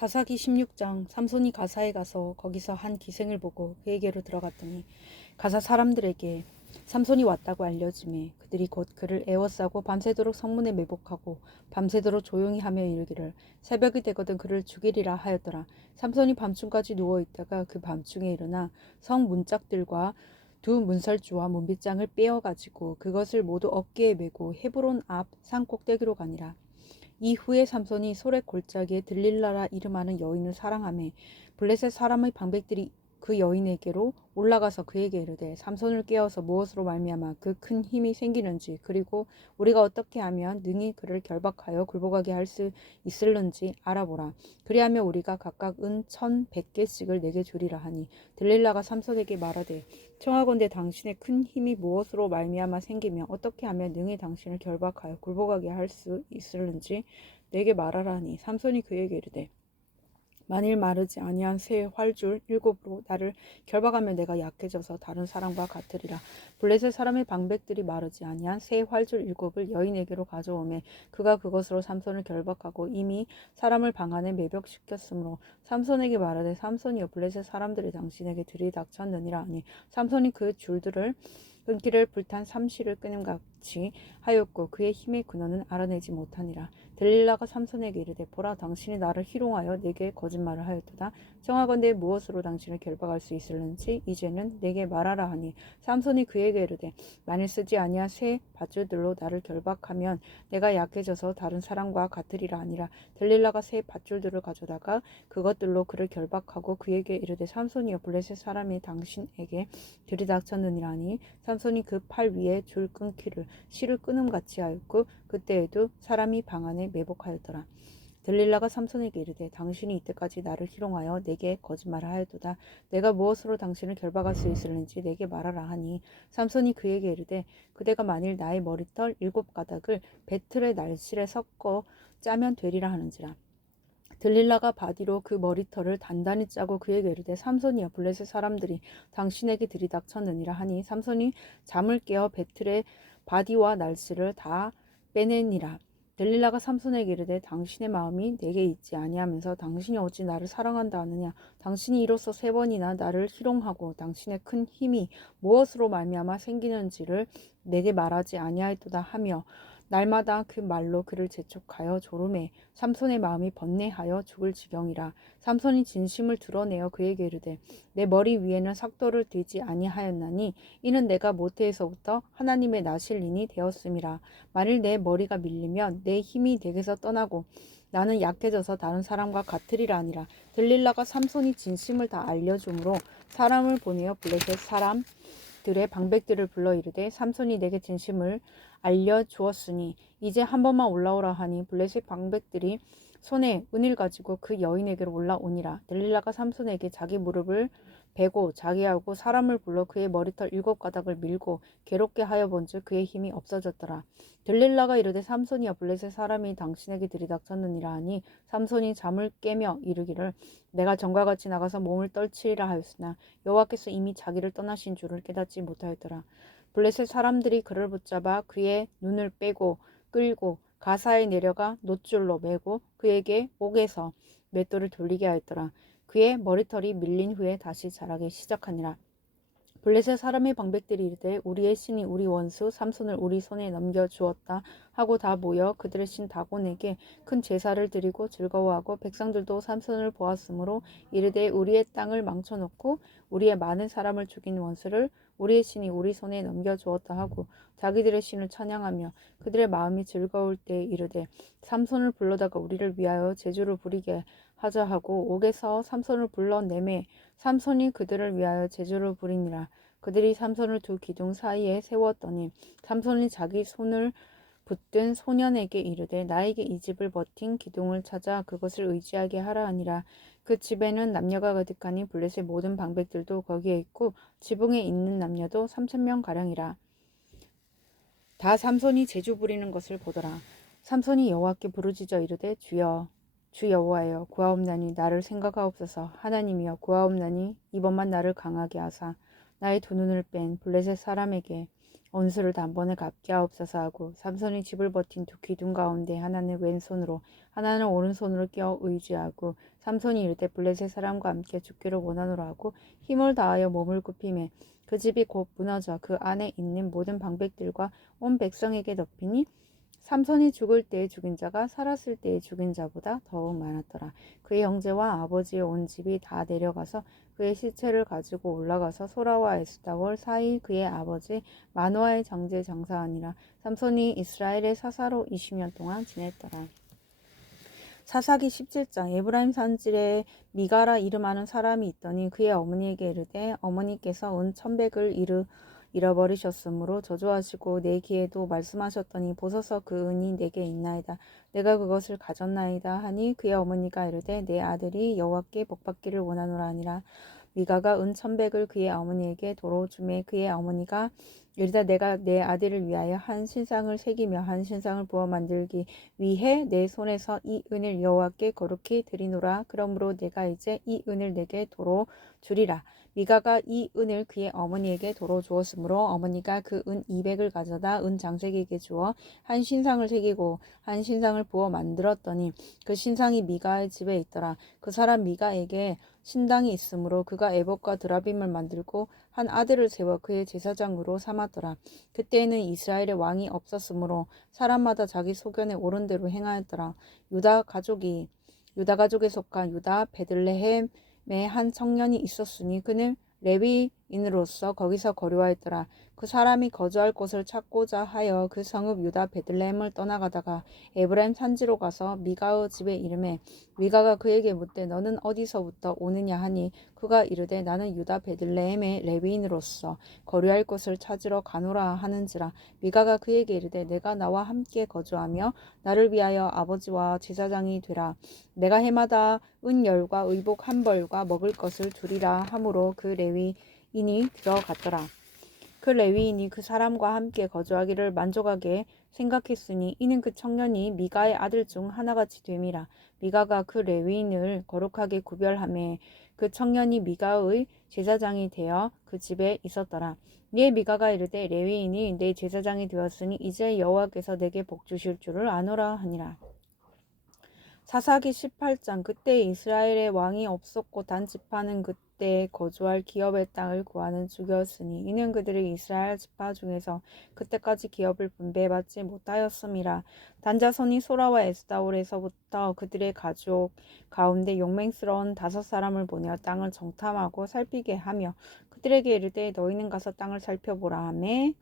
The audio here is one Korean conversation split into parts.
사사기 16장. 삼손이 가사에 가서 거기서 한 기생을 보고 그에게로 들어갔더니 가사 사람들에게 삼손이 왔다고 알려지매 그들이 곧 그를 에워싸고 밤새도록 성문에 매복하고 밤새도록 조용히 하며 이르기를 새벽이 되거든 그를 죽이리라 하였더라. 삼손이 밤중까지 누워있다가 그 밤중에 일어나 성 문짝들과 두 문설주와 문빗장을 빼어가지고 그것을 모두 어깨에 메고 헤브론 앞 산 꼭대기로 가니라. 이후에 삼손이 소렛 골짜기에 들릴라라 이름하는 여인을 사랑하매 블레셋 사람의 방백들이 그 여인에게로 올라가서 그에게 이르되 삼손을 깨어서 무엇으로 말미암아 그 큰 힘이 생기는지 그리고 우리가 어떻게 하면 능히 그를 결박하여 굴복하게 할 수 있을는지 알아보라. 그리하면 우리가 각각 은 1,100개씩을 내게 주리라 하니 들릴라가 삼손에게 말하되 청하건대 당신의 큰 힘이 무엇으로 말미암아 생기며 어떻게 하면 능히 당신을 결박하여 굴복하게 할 수 있을는지 내게 말하라 하니 삼손이 그에게 이르되 만일 마르지 아니한 새 활줄 7으로 나를 결박하면 내가 약해져서 다른 사람과 같으리라. 블레셋 사람의 방백들이 마르지 아니한 새 활줄 7을 여인에게로 가져오매 그가 그것으로 삼손을 결박하고 이미 사람을 방 안에 매복시켰으므로 삼손에게 말하되 삼손이여 블레셋 사람들이 당신에게 들이닥쳤느니라 하니 삼손이 그 줄들을 끊기를 불탄 삼시를 끊음같이 하였고 그의 힘의 근원은 알아내지 못하니라. 들릴라가 삼손에게 이르되 보라 당신이 나를 희롱하여 내게 거짓말을 하였도다. 청하건대 무엇으로 당신을 결박할 수 있을는지 이제는 내게 말하라 하니 삼손이 그에게 이르되 만일 쓰지 아니한 새 밧줄들로 나를 결박하면 내가 약해져서 다른 사람과 같으리라 하니라. 들릴라가 새 밧줄들을 가져다가 그것들로 그를 결박하고 그에게 이르되 삼손이여 블레셋 사람이 당신에게 들이닥쳤느니라 하니 삼손이 그 팔 위에 줄 끊기를 실을 끊음같이 하였고 그때에도 사람이 방 안에 매복하였더라. 들릴라가 삼손에게 이르되 당신이 이때까지 나를 희롱하여 내게 거짓말을 하였도다. 내가 무엇으로 당신을 결박할 수 있을는지 내게 말하라 하니 삼손이 그에게 이르되 그대가 만일 나의 머리털 7가닥을 배틀의 날실에 섞어 짜면 되리라 하는지라. 들릴라가 바디로 그 머리털을 단단히 짜고 그에게 이르되 삼손이여 블레셋 사람들이 당신에게 들이닥쳤느니라 하니 삼손이 잠을 깨어 배틀의 바디와 날씨를 다 빼내니라. 들릴라가 삼손에게 이르되 당신의 마음이 내게 있지 아니하면서 당신이 어찌 나를 사랑한다 하느냐. 당신이 이로써 3번이나 나를 희롱하고 당신의 큰 힘이 무엇으로 말미암아 생기는지를 내게 말하지 아니하였도다 하며 날마다 그 말로 그를 재촉하여 조르매 삼손의 마음이 번뇌하여 죽을 지경이라. 삼손이 진심을 드러내어 그에게 이르되 내 머리 위에는 삭도를 띠지 아니하였나니 이는 내가 모태에서부터 하나님의 나실인이 되었음이라. 만일 내 머리가 밀리면 내 힘이 내게서 떠나고 나는 약해져서 다른 사람과 같으리라 하니라. 들릴라가 삼손이 진심을 다 알려주므로 사람을 보내어 블레셋 사람들의 방백들을 불러 이르되 삼손이 내게 진심을 알려주었으니 이제 한 번만 올라오라 하니 블레셋 방백들이 손에 은을 가지고 그 여인에게로 올라오니라. 들릴라가 삼손에게 자기 무릎을 베고 자기하고 사람을 불러 그의 머리털 7가닥을 밀고 괴롭게 하여 본즉 그의 힘이 없어졌더라. 들릴라가 이르되 삼손이여 블레셋 사람이 당신에게 들이닥쳤느니라 하니 삼손이 잠을 깨며 이르기를 내가 전과 같이 나가서 몸을 떨치리라 하였으나 여호와께서 이미 자기를 떠나신 줄을 깨닫지 못하였더라. 블레셋 사람들이 그를 붙잡아 그의 눈을 빼고 끌고 가사에 내려가 놋줄로 매고 그에게 목에서 맷돌을 돌리게 하였더라. 그의 머리털이 밀린 후에 다시 자라기 시작하니라. 블레셋 사람의 방백들이 이르되 우리의 신이 우리 원수 삼손을 우리 손에 넘겨주었다 하고 다 모여 그들의 신 다곤에게 큰 제사를 드리고 즐거워하고 백성들도 삼손을 보았으므로 이르되 우리의 땅을 망쳐놓고 우리의 많은 사람을 죽인 원수를 우리의 신이 우리 손에 넘겨주었다 하고 자기들의 신을 찬양하며 그들의 마음이 즐거울 때 이르되 삼손을 불러다가 우리를 위하여 제주를 부리게 하자 하고 옥에서 삼손을 불러내매 삼손이 그들을 위하여 제주를 부리니라. 그들이 삼손을 두 기둥 사이에 세웠더니 삼손이 자기 손을 붙든 소년에게 이르되 나에게 이 집을 버틴 기둥을 찾아 그것을 의지하게 하라 하니라. 그 집에는 남녀가 가득하니 블레셋 모든 방백들도 거기에 있고 지붕에 있는 남녀도 3,000명 가량이라. 다 삼손이 제주 부리는 것을 보더라. 삼손이 여호와께 부르짖어 이르되 주여 주 여호와여 구하옵나니 나를 생각하옵소서. 하나님이여 구하옵나니 이번만 나를 강하게 하사 나의 두 눈을 뺀 블레셋 사람에게 원수를 단번에 갚게 하옵소서 하고 삼손이 집을 버틴 두 기둥 가운데 하나는 왼손으로 하나는 오른손으로 끼어 의지하고 삼손이 이르되 블레셋 사람과 함께 죽기를 원하노라 하고 힘을 다하여 몸을 굽히매 그 집이 곧 무너져 그 안에 있는 모든 방백들과 온 백성에게 덮이니 삼손이 죽을 때에 죽인 자가 살았을 때에 죽인 자보다 더욱 많았더라. 그의 형제와 아버지의 온 집이 다 내려가서 그의 시체를 가지고 올라가서 소라와 에스다월 사이 그의 아버지 마노아의 장제에 장사하니라. 삼손이 이스라엘의 사사로 20년 동안 지냈더라. 사사기 17장 에브라임 산지에 미가라 이름하는 사람이 있더니 그의 어머니에게 이르되 어머니께서 은 1,100을 잃어버리셨으므로 저주하시고 내 귀에도 말씀하셨더니 보소서 그 은이 내게 있나이다. 내가 그것을 가졌나이다 하니 그의 어머니가 이르되 내 아들이 여호와께 복받기를 원하노라 하니라. 미가가 은 1,100을 그의 어머니에게 도로 주매 그의 어머니가 이르되 내가 내 아들을 위하여 한 신상을 새기며 한 신상을 부어 만들기 위해 내 손에서 이 은을 여호와께 거룩히 드리노라. 그러므로 내가 이제 이 은을 내게 도로 주리라. 미가가 이 은을 그의 어머니에게 도로 주었으므로 어머니가 그 은 200을 가져다 은 장색에게 주어 한 신상을 새기고 한 신상을 부어 만들었더니 그 신상이 미가의 집에 있더라. 그 사람 미가에게 신당이 있으므로 그가 에봇과 드라빔을 만들고 한 아들을 세워 그의 제사장으로 삼았더라. 그때에는 이스라엘의 왕이 없었으므로 사람마다 자기 소견에 옳은 대로 행하였더라. 유다 가족에 속한 유다 베들레헴에 한 청년이 있었으니 그는 레위인으로서 거기서 거류하였더라. 그 사람이 거주할 곳을 찾고자 하여 그 성읍 유다 베들레헴을 떠나가다가 에브라임 산지로 가서 미가의 집에 이르매 미가가 그에게 묻되 너는 어디서부터 오느냐 하니 그가 이르되 나는 유다 베들레헴의 레위인으로서 거류할 곳을 찾으러 가노라 하는지라. 미가가 그에게 이르되 내가 나와 함께 거주하며 나를 위하여 아버지와 제사장이 되라. 내가 해마다 은열과 의복 한 벌과 먹을 것을 주리라 하므로 그 레위인이 들어갔더라. 그 레위인이 그 사람과 함께 거주하기를 만족하게 생각했으니 이는 그 청년이 미가의 아들 중 하나같이 됨이라. 미가가 그 레위인을 거룩하게 구별하매 그 청년이 미가의 제사장이 되어 그 집에 있었더라. 이에 미가가 이르되 레위인이 내 제사장이 되었으니 이제 여호와께서 내게 복 주실 줄을 아노라 하니라. 사사기 18장 그때 이스라엘의 왕이 없었고 단 지파는 그때 거주할 기업의 땅을 구하는 중이었으니 이는 그들이 이스라엘 지파 중에서 그때까지 기업을 분배받지 못하였음이라. 단 자손이 소라와 에스다올에서부터 그들의 가족 가운데 용맹스러운 5사람을 보내어 땅을 정탐하고 살피게 하며 그들에게 이르되 너희는 가서 땅을 살펴보라 하매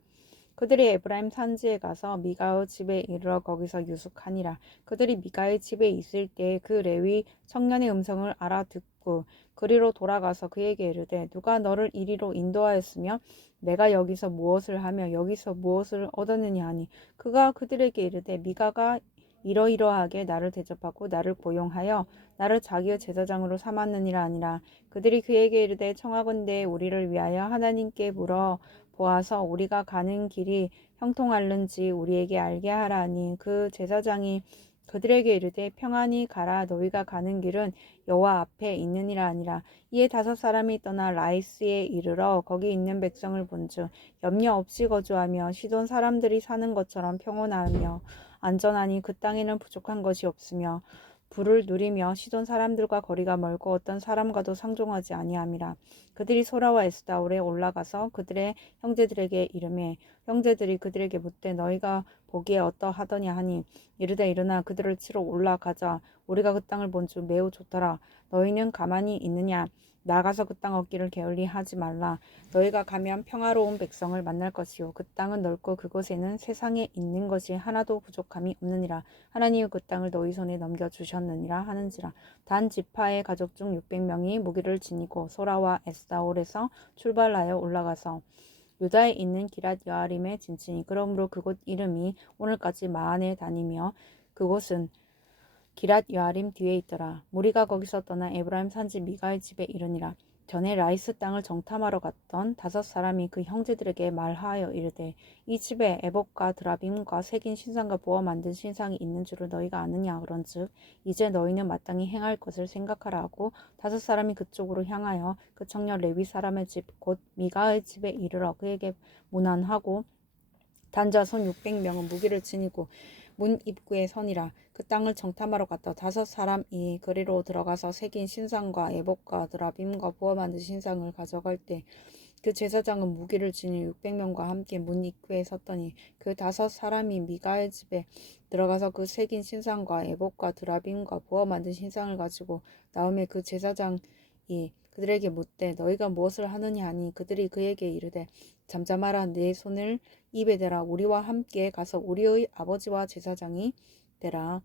그들이 에브라임 산지에 가서 미가의 집에 이르러 거기서 유숙하니라. 그들이 미가의 집에 있을 때 그 레위 청년의 음성을 알아듣고 그리로 돌아가서 그에게 이르되 누가 너를 이리로 인도하였으며 내가 여기서 무엇을 하며 여기서 무엇을 얻었느냐 하니 그가 그들에게 이르되 미가가 이러이러하게 나를 대접하고 나를 고용하여 나를 자기의 제사장으로 삼았느니라 하니라. 그들이 그에게 이르되 청하건대 우리를 위하여 하나님께 물어 보아서 우리가 가는 길이 형통할는지 우리에게 알게 하라 하니 그 제사장이 그들에게 이르되 평안히 가라. 너희가 가는 길은 여호와 앞에 있느니라 하니라. 이에 5사람이 떠나 라이스에 이르러 거기 있는 백성을 본즉 염려 없이 거주하며 시돈 사람들이 사는 것처럼 평온하며 안전하니 그 땅에는 부족한 것이 없으며 부를 누리며 시돈 사람들과 거리가 멀고 어떤 사람과도 상종하지 아니함이라. 그들이 소라와 에스다올에 올라가서 그들의 형제들에게 이르매 형제들이 그들에게 묻되 너희가 보기에 어떠하더냐 하니 이르되 일어나 그들을 치러 올라가자. 우리가 그 땅을 본 줄 매우 좋더라. 너희는 가만히 있느냐? 나가서 그 땅 얻기를 게을리하지 말라. 너희가 가면 평화로운 백성을 만날 것이요 그 땅은 넓고 그곳에는 세상에 있는 것이 하나도 부족함이 없느니라. 하나님이 그 땅을 너희 손에 넘겨주셨느니라 하는지라. 단 지파의 가족 중 600명이 무기를 지니고 소라와 에스다올에서 출발하여 올라가서 유다에 있는 기랏 여아림에 진치니 그러므로 그곳 이름이 오늘까지 마한에 다니며 그곳은 기랏 여아림 뒤에 있더라. 무리가 거기서 떠나 에브라임 산지 미가의 집에 이르니라. 전에 라이스 땅을 정탐하러 갔던 5사람이 그 형제들에게 말하여 이르되 이 집에 에봇과 드라빔과 새긴 신상과 부어 만든 신상이 있는 줄을 너희가 아느냐 그런즉 이제 너희는 마땅히 행할 것을 생각하라 하고 5사람이 그쪽으로 향하여 그 청년 레위 사람의 집 곧 미가의 집에 이르러 그에게 문안하고 단 자손 600명은 무기를 지니고 문 입구에 서니라. 그 땅을 정탐하러 갔다 5사람이 그리로 들어가서 새긴 신상과 에봇과 드라빔과 부어 만든 신상을 가져갈 때 그 제사장은 무기를 지닌 600명과 함께 문 입구에 섰더니 그 5사람이 미가의 집에 들어가서 그 새긴 신상과 에봇과 드라빔과 부어 만든 신상을 가지고 나오매 그 제사장이 그들에게 묻되 너희가 무엇을 하느냐 하니 그들이 그에게 이르되 잠잠하라. 내 손을 입에 대라. 우리와 함께 가서 우리의 아버지와 제사장이 되라.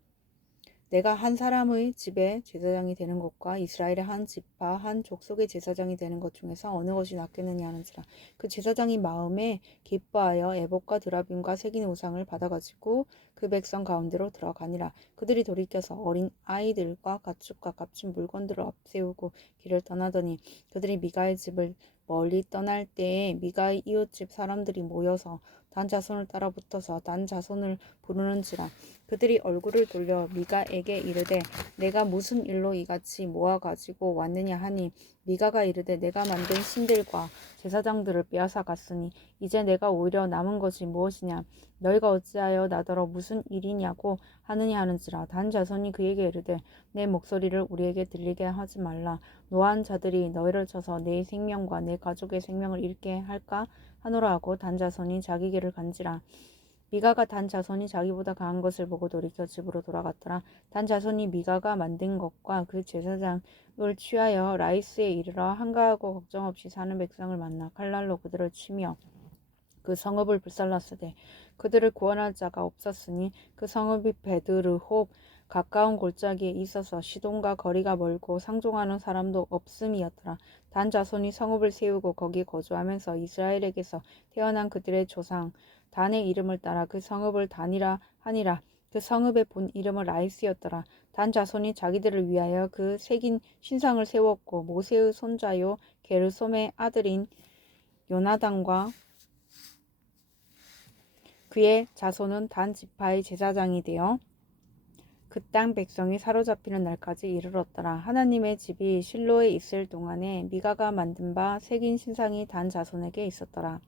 내가 한 사람의 집에 제사장이 되는 것과 이스라엘의 한 지파 한 족속의 제사장이 되는 것 중에서 어느 것이 낫겠느냐 하는지라. 그 제사장이 마음에 기뻐하여 에봇과 드라빔과 새긴 우상을 받아가지고 그 백성 가운데로 들어가니라. 그들이 돌이켜서 어린 아이들과 가축과 값진 물건들을 앞세우고 길을 떠나더니 그들이 미가의 집을 멀리 떠날 때에 미가의 이웃집 사람들이 모여서 단 자손을 따라 붙어서 단 자손을 부르는지라. 그들이 얼굴을 돌려 미가에게 이르되 내가 무슨 일로 이같이 모아 가지고 왔느냐 하니 미가가 이르되 내가 만든 신들과 제사장들을 빼앗아 갔으니 이제 내가 오히려 남은 것이 무엇이냐. 너희가 어찌하여 나더러 무슨 일이냐고 하느냐 하는지라. 단 자손이 그에게 이르되 내 목소리를 우리에게 들리게 하지 말라. 노한 자들이 너희를 쳐서 내 생명과 내 가족의 생명을 잃게 할까 하노라 하고 단 자손이 자기 길을 간지라. 미가가 단 자손이 자기보다 강한 것을 보고 돌이켜 집으로 돌아갔더라. 단 자손이 미가가 만든 것과 그 제사장을 취하여 라이스에 이르러 한가하고 걱정 없이 사는 백성을 만나 칼날로 그들을 치며 그 성읍을 불살랐으되 그들을 구원할 자가 없었으니 그 성읍이 베드르홉 가까운 골짜기에 있어서 시돈과 거리가 멀고 상종하는 사람도 없음이었더라. 단 자손이 성읍을 세우고 거기 거주하면서 이스라엘에게서 태어난 그들의 조상 단의 이름을 따라 그 성읍을 단이라 하니라. 그 성읍의 본 이름은 라이스였더라. 단 자손이 자기들을 위하여 그 새긴 신상을 세웠고 모세의 손자요 게르솜의 아들인 요나단과 그의 자손은 단 지파의 제사장이 되어 그 땅 백성이 사로잡히는 날까지 이르렀더라. 하나님의 집이 실로에 있을 동안에 미가가 만든 바 새긴 신상이 단 자손에게 있었더라.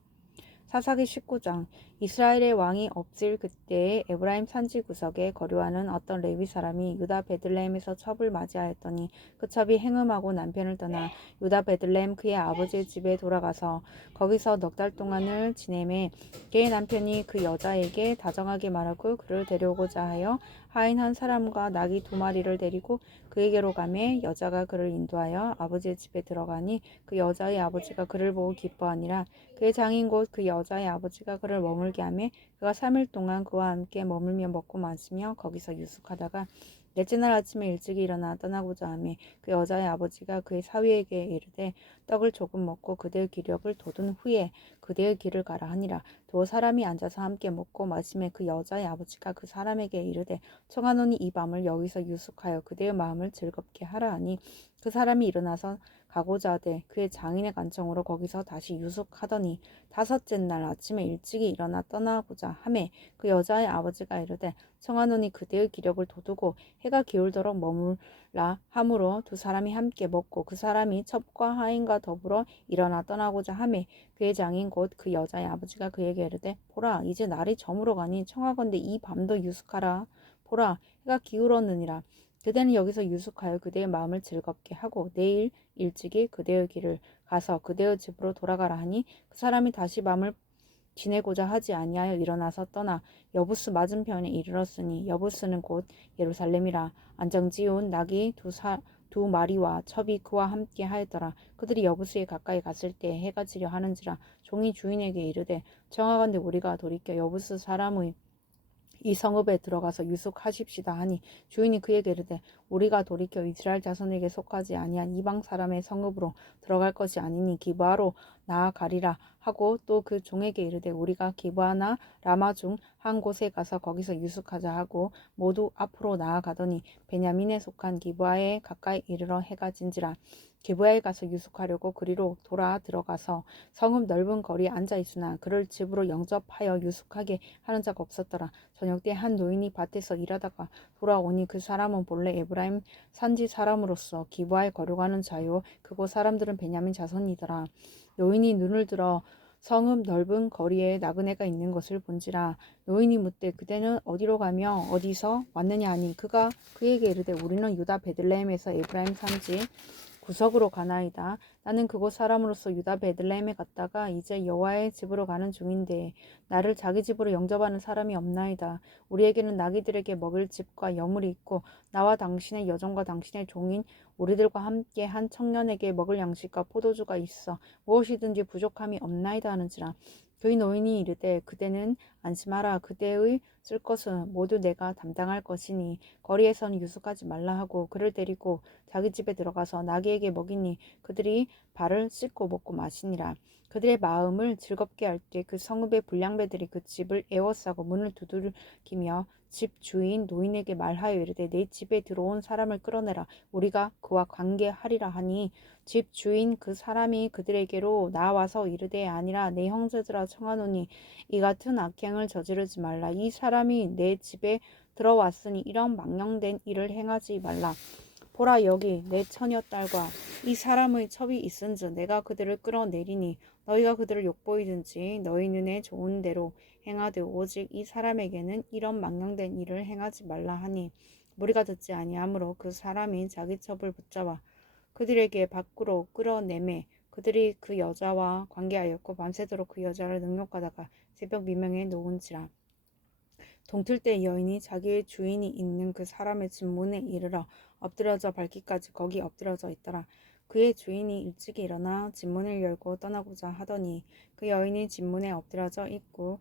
사사기 19장. 이스라엘의 왕이 없을 그때에 에브라임 산지 구석에 거류하는 어떤 레위 사람이 유다 베들레헴에서 첩을 맞이하였더니 그 첩이 행음하고 남편을 떠나 유다 베들레헴 그의 아버지의 집에 돌아가서 거기서 넉 달 동안을 지내매 그의 남편이 그 여자에게 다정하게 말하고 그를 데려오고자 하여 하인 한 사람과 나귀 2마리를 데리고 그에게로 가매 여자가 그를 인도하여 아버지의 집에 들어가니 그 여자의 아버지가 그를 보고 기뻐하니라. 그의 장인 곧 그 여자의 아버지가 그를 머물게 하며 그가 3일 동안 그와 함께 머물며 먹고 마시며 거기서 유숙하다가 넷째 날 아침에 일찍 일어나 떠나고자 하며 그 여자의 아버지가 그의 사위에게 이르되 떡을 조금 먹고 그대의 기력을 돋운 후에 그대의 길을 가라 하니라. 두 사람이 앉아서 함께 먹고 마시며 그 여자의 아버지가 그 사람에게 이르되 청하노니 이 밤을 여기서 유숙하여 그대의 마음을 즐겁게 하라 하니 그 사람이 일어나서 가고자 하되 그의 장인의 간청으로 거기서 다시 유숙하더니 5째 날 아침에 일찍이 일어나 떠나고자 하매 그 여자의 아버지가 이르되 청하노니 그대의 기력을 돋우고 해가 기울도록 머물라 하므로 두 사람이 함께 먹고 그 사람이 첩과 하인과 더불어 일어나 떠나고자 하매 그의 장인 곧 그 여자의 아버지가 그에게 이르되 보라 이제 날이 저물어 가니 청하건대 이 밤도 유숙하라. 보라 해가 기울었느니라. 그대는 여기서 유숙하여 그대의 마음을 즐겁게 하고 내일 일찍이 그대의 길을 가서 그대의 집으로 돌아가라 하니 그 사람이 다시 밤을 지내고자 하지 아니하여 일어나서 떠나 여부스 맞은편에 이르렀으니 여부스는 곧 예루살렘이라. 안정지운 낙이 두 마리와 첩이 그와 함께 하였더라. 그들이 여부스에 가까이 갔을 때 해가 지려 하는지라. 종이 주인에게 이르되 청하건대 우리가 돌이켜 여부스 사람의 이 성읍에 들어가서 유숙하십시다 하니 주인이 그에게 이르되 우리가 돌이켜 이스라엘 자손에게 속하지 아니한 이방 사람의 성읍으로 들어갈 것이 아니니 기브아로 나아가리라 하고 또 그 종에게 이르되 우리가 기브아나 라마 중 한 곳에 가서 거기서 유숙하자 하고 모두 앞으로 나아가더니 베냐민에 속한 기브아에 가까이 이르러 해가 진지라. 기브아에 가서 유숙하려고 그리로 돌아 들어가서 성읍 넓은 거리에 앉아 있으나 그를 집으로 영접하여 유숙하게 하는 자가 없었더라. 저녁 때 한 노인이 밭에서 일하다가 돌아오니 그 사람은 본래 에브라임 산지 사람으로서 기브아에 거류하는 자요 그곳 사람들은 베냐민 자손이더라. 노인이 눈을 들어 성읍 넓은 거리에 나그네가 있는 것을 본지라. 노인이 묻되 그대는 어디로 가며 어디서 왔느냐 하니 그가 그에게 이르되 우리는 유다 베들레헴에서 에브라임 산지 구석으로 가나이다. 나는 그곳 사람으로서 유다 베들레헴에 갔다가 이제 여호와의 집으로 가는 중인데 나를 자기 집으로 영접하는 사람이 없나이다. 우리에게는 나귀들에게 먹을 집과 여물이 있고 나와 당신의 여종과 당신의 종인 우리들과 함께 한 청년에게 먹을 양식과 포도주가 있어 무엇이든지 부족함이 없나이다 하는지라. 그의 노인이 이르되 그대는 안심하라. 그대의 쓸 것은 모두 내가 담당할 것이니 거리에서는 유숙하지 말라 하고 그를 데리고 자기 집에 들어가서 나귀에게 먹이니 그들이 발을 씻고 먹고 마시니라. 그들의 마음을 즐겁게 할 때 그 성읍의 불량배들이 그 집을 에워싸고 문을 두들기며 집 주인 노인에게 말하여 이르되 내 집에 들어온 사람을 끌어내라. 우리가 그와 관계하리라 하니 집 주인 그 사람이 그들에게로 나와서 이르되 아니라 내 형제들아 청하노니 이 같은 악행을 저지르지 말라. 이 사람이 내 집에 들어왔으니 이런 망령된 일을 행하지 말라. 보라 여기 내 처녀 딸과 이 사람의 첩이 있은즉 내가 그들을 끌어내리니 너희가 그들을 욕보이든지 너희 눈에 좋은 대로 행하되 오직 이 사람에게는 이런 망령된 일을 행하지 말라 하니 무리가 듣지 아니하므로 그 사람이 자기 첩을 붙잡아 그들에게 밖으로 끌어내매 그들이 그 여자와 관계하였고 밤새도록 그 여자를 능욕하다가 새벽 미명에 놓은지라. 동틀 때 여인이 자기의 주인이 있는 그 사람의 집 문에 이르러 엎드려져 밟기까지 거기 엎드려져 있더라. 그의 주인이 일찍이 일어나 집 문을 열고 떠나고자 하더니 그 여인이 집 문에 엎드려져 있고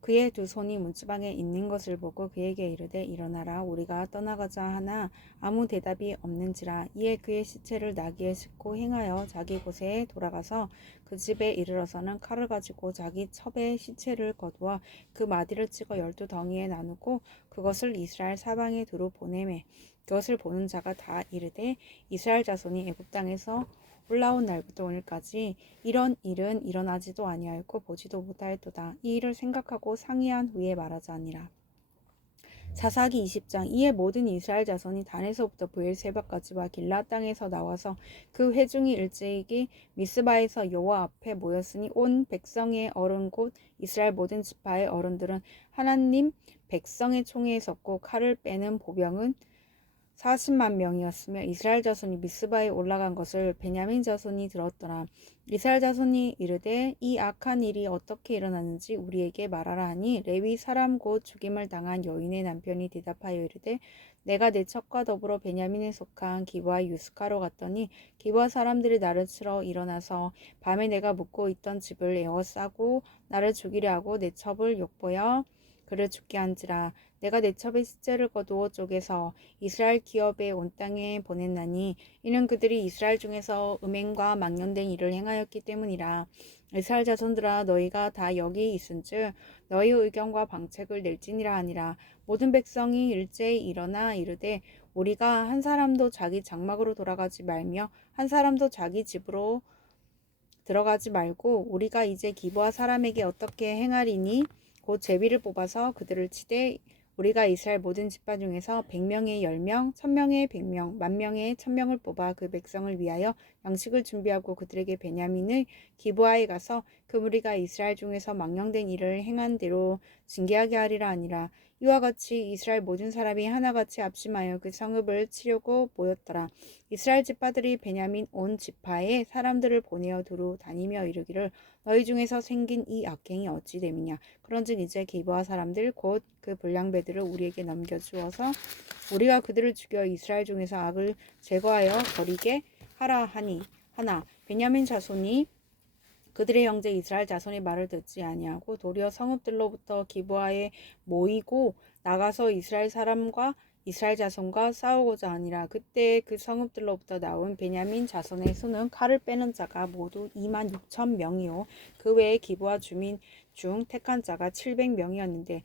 그의 두 손이 문지방에 있는 것을 보고 그에게 이르되 일어나라 우리가 떠나가자 하나 아무 대답이 없는지라. 이에 그의 시체를 나귀에 싣고 행하여 자기 곳에 돌아가서 그 집에 이르러서는 칼을 가지고 자기 첩의 시체를 거두어 그 마디를 찍어 12덩이에 나누고 그것을 이스라엘 사방에 두루 보내매 그것을 보는 자가 다 이르되 이스라엘 자손이 애굽 땅에서 올라온 날부터 오늘까지 이런 일은 일어나지도 아니하였고 보지도 못하였도다. 이 일을 생각하고 상의한 후에 말하자니라. 사사기 20장. 이에 모든 이스라엘 자손이 단에서부터 브엘세바까지와 길라 땅에서 나와서 그 회중이 일제히 미스바에서 여호와 앞에 모였으니 온 백성의 어른 곧 이스라엘 모든 지파의 어른들은 하나님 백성의 총회에 섰고 칼을 빼는 보병은 40만 명이었으며 이스라엘 자손이 미스바에 올라간 것을 베냐민 자손이 들었더라. 이스라엘 자손이 이르되 이 악한 일이 어떻게 일어났는지 우리에게 말하라 하니 레위 사람 곧 죽임을 당한 여인의 남편이 대답하여 이르되 내가 내 첩과 더불어 베냐민에 속한 기브아 유스카로 갔더니 기브아 사람들이 나를 치러 일어나서 밤에 내가 묵고 있던 집을 에워싸고 나를 죽이려 하고 내 첩을 욕보여 그를 죽게 한지라. 내가 내 첩의 시체를 거두어 쪼개서 이스라엘 기업에 온 땅에 보냈나니 이는 그들이 이스라엘 중에서 음행과 망령된 일을 행하였기 때문이라. 이스라엘 자손들아 너희가 다 여기 있은즉 너희 의견과 방책을 낼지니라 하니라. 모든 백성이 일제히 일어나 이르되 우리가 한 사람도 자기 장막으로 돌아가지 말며 한 사람도 자기 집으로 들어가지 말고 우리가 이제 기브아 사람에게 어떻게 행하리니 곧 제비를 뽑아서 그들을 치되 우리가 이스라엘 모든 지파 중에서 100명에 10명, 1000명에 100명, 10,000명에 1000명을 뽑아 그 백성을 위하여 양식을 준비하고 그들에게 베냐민의 기브아에 가서 그 무리가 이스라엘 중에서 망령된 일을 행한 대로 징계하게 하리라 하니라. 이와 같이 이스라엘 모든 사람이 하나같이 합심하여 그 성읍을 치려고 모였더라. 이스라엘 지파들이 베냐민 온 지파에 사람들을 보내어 두루 다니며 이르기를 너희 중에서 생긴 이 악행이 어찌 됨이냐. 그런즉 이제 기브아 사람들 곧 그 불량배들을 우리에게 넘겨주어서 우리가 그들을 죽여 이스라엘 중에서 악을 제거하여 버리게 하라 하니 하나 베냐민 자손이 그들의 형제 이스라엘 자손의 말을 듣지 아니하고 도리어 성읍들로부터 기브아에 모이고 나가서 이스라엘 사람과 이스라엘 자손과 싸우고자 하니라. 그때 그 성읍들로부터 나온 베냐민 자손의 수는 칼을 빼는 자가 모두 26,000명이요 그 외에 기브아 주민 중 택한 자가 700명이었는데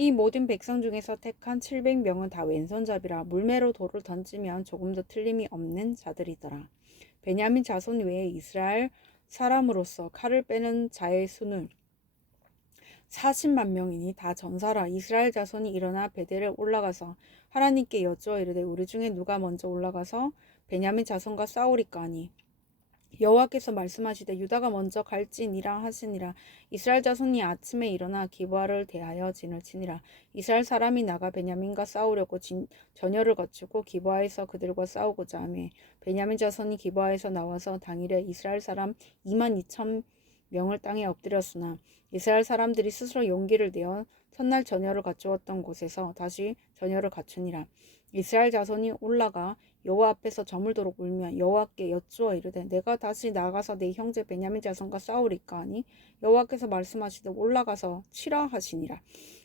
이 모든 백성 중에서 택한 700명은 다 왼손잡이라 물매로 돌을 던지면 조금도 틀림이 없는 자들이더라. 베냐민 자손 외에 이스라엘 사람으로서 칼을 빼는 자의 수는 40만 명이니 다 전사라. 이스라엘 자손이 일어나 베델에 올라가서 하나님께 여쭈어 이르되 우리 중에 누가 먼저 올라가서 베냐민 자손과 싸우리까 하니 여호와께서 말씀하시되 유다가 먼저 갈지니라 하시니라. 이스라엘 자손이 아침에 일어나 기브아를 대하여 진을 치니라. 이스라엘 사람이 나가 베냐민과 싸우려고 전열을 갖추고 기브아에서 그들과 싸우고자 하매 베냐민 자손이 기브아에서 나와서 당일에 이스라엘 사람 22,000명을 땅에 엎드렸으나 이스라엘 사람들이 스스로 용기를 내어 첫날 전열을 갖추었던 곳에서 다시 전열을 갖추니라. 이스라엘 자손이 올라가 여호와 앞에서 저물도록 울며 여호와께 여쭈어 이르되 내가 다시 나가서 내 형제 베냐민 자손과 싸우리까 하니 여호와께서 말씀하시되 올라가서 치라 하시니라.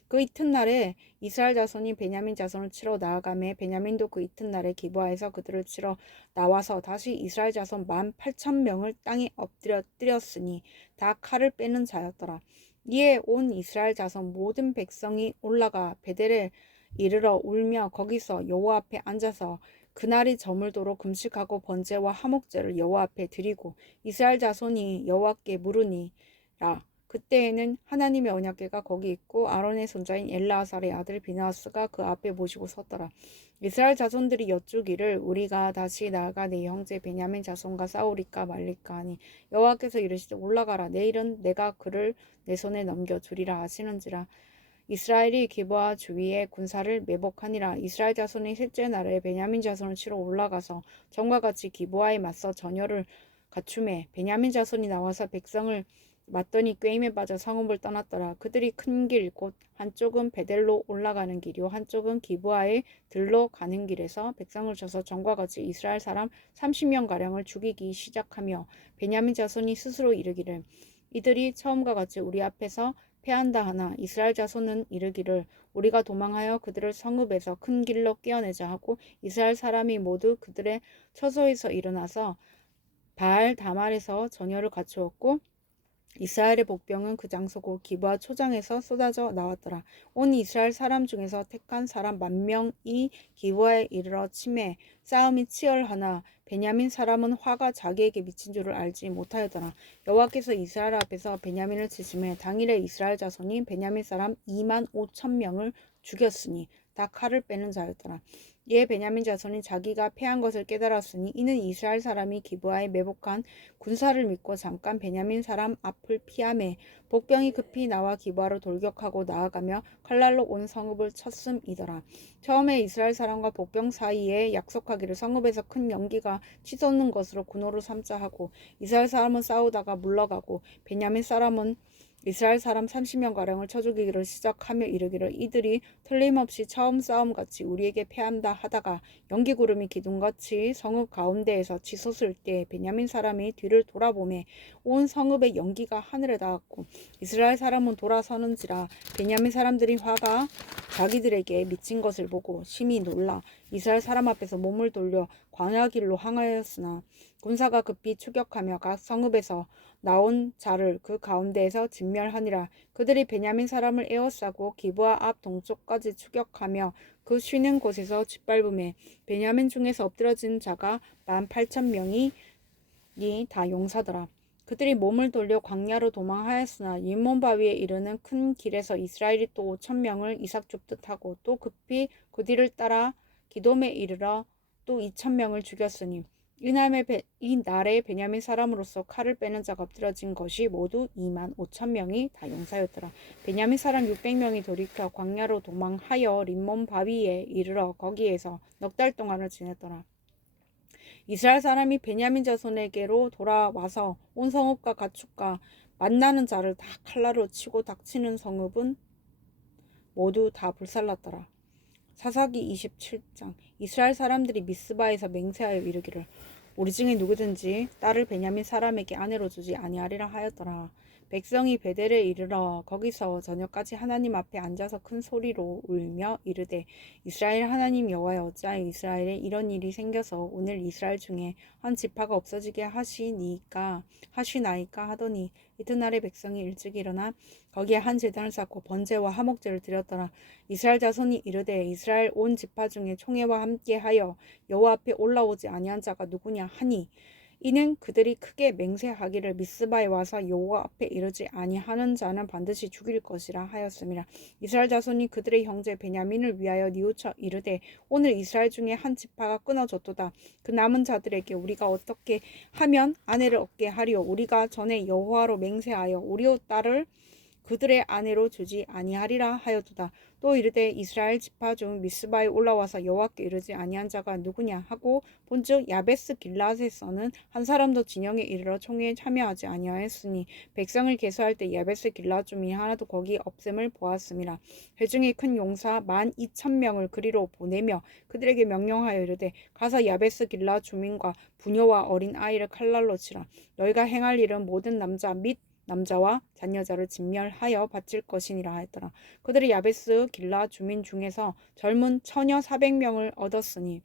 그 이튿날에 이스라엘 자손이 베냐민 자손을 치러 나아가매 베냐민도 그 이튿날에 기브아에서 그들을 치러 나와서 다시 이스라엘 자손 18,000명을 땅에 엎드렸으니 다 칼을 빼는 자였더라. 이에 온 이스라엘 자손 모든 백성이 올라가 베델에 이르러 울며 거기서 여호와 앞에 앉아서 그날이 저물도록 금식하고 번제와 화목제를 여호와 앞에 드리고 이스라엘 자손이 여호와께 물으니라. 그때에는 하나님의 언약궤가 거기 있고 아론의 손자인 엘르아살의 아들 비느하스가 그 앞에 모시고 섰더라. 이스라엘 자손들이 여쭈기를 우리가 다시 나아가 내 형제 베냐민 자손과 싸우리까 말리까 하니 여호와께서 이르시되 올라가라. 내일은 내가 그를 내 손에 넘겨주리라 하시는지라. 이스라엘이 기브아 주위에 군사를 매복하니라. 이스라엘 자손이 셋째 날에 베냐민 자손을 치러 올라가서 전과 같이 기브아에 맞서 전열을 갖추매 베냐민 자손이 나와서 백성을 맞더니 꾀임에 빠져 성읍을 떠났더라. 그들이 큰 길 곧 한쪽은 베델로 올라가는 길이요 한쪽은 기브아에 들러 가는 길에서 백성을 쳐서 전과 같이 이스라엘 사람 30명가량을 죽이기 시작하며 베냐민 자손이 스스로 이르기를 이들이 처음과 같이 우리 앞에서 패한다 하나 이스라엘 자손은 이르기를 우리가 도망하여 그들을 성읍에서 큰 길로 깨어내자 하고 이스라엘 사람이 모두 그들의 처소에서 일어나서 바알 다말에서 전열을 갖추었고 이스라엘의 복병은 그 장소고 기브아 초장에서 쏟아져 나왔더라. 온 이스라엘 사람 중에서 택한 사람 10,000명이 기브아에 이르러 치매 싸움이 치열하나 베냐민 사람은 화가 자기에게 미친 줄을 알지 못하였더라. 여호와께서 이스라엘 앞에서 베냐민을 치심에 당일에 이스라엘 자손이 베냐민 사람 25,000명을 죽였으니 다 칼을 빼는 자였더라. 이에 베냐민 자손이 자기가 패한 것을 깨달았으니 이는 이스라엘 사람이 기브아에 매복한 군사를 믿고 잠깐 베냐민 사람 앞을 피하매 복병이 급히 나와 기브아로 돌격하고 나아가며 칼날로 온 성읍을 쳤음이더라. 처음에 이스라엘 사람과 복병 사이에 약속하기를 성읍에서 큰 연기가 치솟는 것으로 군호를 삼자 하고 이스라엘 사람은 싸우다가 물러가고 베냐민 사람은 이스라엘 사람 30명가량을 쳐 죽이기를 시작하며 이르기를 이들이 틀림없이 처음 싸움같이 우리에게 패한다 하다가 연기구름이 기둥같이 성읍 가운데에서 치솟을 때 베냐민 사람이 뒤를 돌아보매 온 성읍의 연기가 하늘에 닿았고 이스라엘 사람은 돌아서는지라. 베냐민 사람들이 화가 자기들에게 미친 것을 보고 심히 놀라 이스라엘 사람 앞에서 몸을 돌려 광야길로 항하였으나 군사가 급히 추격하며 각 성읍에서 나온 자를 그 가운데에서 진멸하니라. 그들이 베냐민 사람을 에워싸고 기브아 앞 동쪽까지 추격하며 그 쉬는 곳에서 짓밟음에 베냐민 중에서 엎드러진 자가 18,000명이 다 용사더라. 그들이 몸을 돌려 광야로 도망하였으나 림몬 바위에 이르는 큰 길에서 이스라엘이 또 5,000명을 이삭 줍듯 하고 또 급히 그 뒤를 따라 기돔에 이르러 또 2,000명을 죽였으니 이 날에 베냐민 사람으로서 칼을 빼는 자가 엎드러진 것이 모두 25,000명이 다 용사였더라. 베냐민 사람 600명이 돌이켜 광야로 도망하여 림몬 바위에 이르러 거기에서 넉 달 동안을 지냈더라. 이스라엘 사람이 베냐민 자손에게로 돌아와서 온 성읍과 가축과 만나는 자를 다 칼날로 치고 닥치는 성읍은 모두 다 불살랐더라. 사사기 27장. 이스라엘 사람들이 미스바에서 맹세하여 이르기를 우리 중에 누구든지 딸을 베냐민 사람에게 아내로 주지 아니하리라 하였더라. 백성이 베델에 이르러 거기서 저녁까지 하나님 앞에 앉아서 큰 소리로 울며 이르되 이스라엘 하나님 여호와여 어찌하여 이스라엘에 이런 일이 생겨서 오늘 이스라엘 중에 한 지파가 없어지게 하시나이까 하더니 이튿날에 백성이 일찍 일어나 거기에 한 제단을 쌓고 번제와 화목제를 드렸더라. 이스라엘 자손이 이르되 이스라엘 온 지파 중에 총회와 함께하여 여호와 앞에 올라오지 아니한 자가 누구냐 하니 이는 그들이 크게 맹세하기를 미스바에 와서 여호와 앞에 이르지 아니하는 자는 반드시 죽일 것이라 하였음이라. 이스라엘 자손이 그들의 형제 베냐민을 위하여 뉘우쳐 이르되 오늘 이스라엘 중에 한 지파가 끊어졌도다. 그 남은 자들에게 우리가 어떻게 하면 아내를 얻게 하리요. 우리가 전에 여호와로 맹세하여 우리의 딸을 그들의 아내로 주지 아니하리라 하였도다. 또 이르되 이스라엘 지파 중 미스바에 올라와서 여호와께 이르지 아니한 자가 누구냐 하고 본즉 야베스 길라앗에서는 한 사람도 진영에 이르러 총회에 참여하지 아니하였으니 백성을 계수할 때 야베스 길라앗 주민이 하나도 거기 없음을 보았음이라. 회중의 큰 용사 12,000명을 그리로 보내며 그들에게 명령하여 이르되 가서 야베스 길라앗 주민과 부녀와 어린 아이를 칼날로 치라. 너희가 행할 일은 모든 남자 및 남자와 잔여자를 진멸하여 바칠 것이니라 하였더라. 그들이 야베스 길라 주민 중에서 젊은 처녀 400명을 얻었으니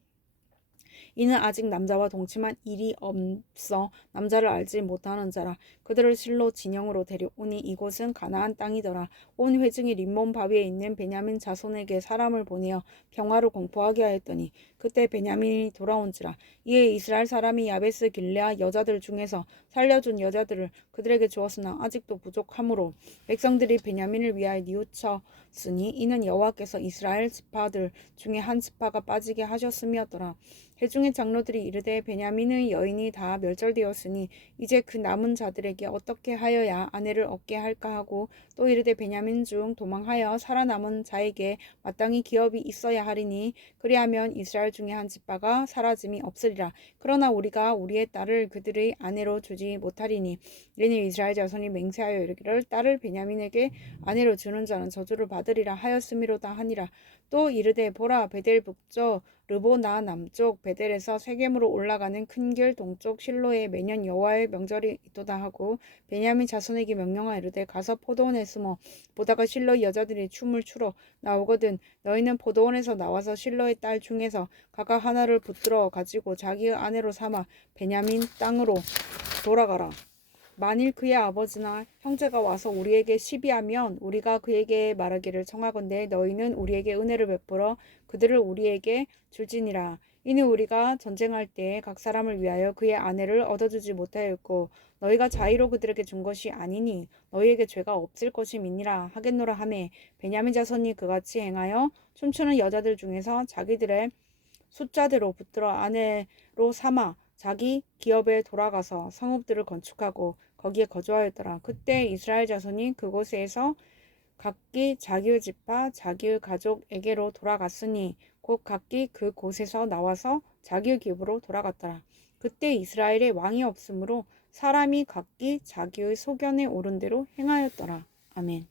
이는 아직 남자와 동침한 일이 없어 남자를 알지 못하는 자라. 그들을 실로 진영으로 데려오니 이곳은 가나안 땅이더라. 온 회중이 림몬 바위에 있는 베냐민 자손에게 사람을 보내어 평화를 공포하게 하였더니 그때 베냐민이 돌아온지라. 이에 이스라엘 사람이 야베스 길레아 여자들 중에서 살려준 여자들을 그들에게 주었으나 아직도 부족하므로 백성들이 베냐민을 위하여 뉘우쳤으니 이는 여호와께서 이스라엘 지파들 중에 한 지파가 빠지게 하셨음이었더라. 회중의 장로들이 이르되 베냐민의 여인이 다 멸절되었으니 이제 그 남은 자들에게 어떻게 하여야 아내를 얻게 할까 하고 또 이르되 베냐민 중 도망하여 살아남은 자에게 마땅히 기업이 있어야 하리니 그리하면 이스라엘 중에 한 지파가 사라짐이 없으리라. 그러나 우리가 우리의 딸을 그들의 아내로 주지 못하리니 이는 이스라엘 자손이 맹세하여 이르기를 딸을 베냐민에게 아내로 주는 자는 저주를 받으리라 하였음이로다 하니라. 또 이르되 보라 베델 북쪽 르보나 남쪽 베델에서 세겜으로 올라가는 큰 길 동쪽 실로에 매년 여호와의 명절이 있도다 하고 베냐민 자손에게 명령하여 이르되 가서 포도원에 숨어 보다가 실로의 여자들이 춤을 추러 나오거든 너희는 포도원에서 나와서 실로의 딸 중에서 각각 하나를 붙들어 가지고 자기의 아내로 삼아 베냐민 땅으로 돌아가라. 만일 그의 아버지나 형제가 와서 우리에게 시비하면 우리가 그에게 말하기를 청하건대 너희는 우리에게 은혜를 베풀어 그들을 우리에게 줄지니라. 이는 우리가 전쟁할 때 각 사람을 위하여 그의 아내를 얻어주지 못하였고 너희가 자의로 그들에게 준 것이 아니니 너희에게 죄가 없을 것임이니라 하겠노라 하매 베냐민 자손이 그같이 행하여 춤추는 여자들 중에서 자기들의 숫자대로 붙들어 아내로 삼아 자기 기업에 돌아가서 성읍들을 건축하고 거기에 거주하였더라. 그때 이스라엘 자손이 그곳에서 각기 자기의 지파 자기의 가족에게로 돌아갔으니 곧 각기 그 곳에서 나와서 자기의 집으로 돌아갔더라. 그때 이스라엘에 왕이 없으므로 사람이 각기 자기의 소견에 오른 대로 행하였더라. 아멘.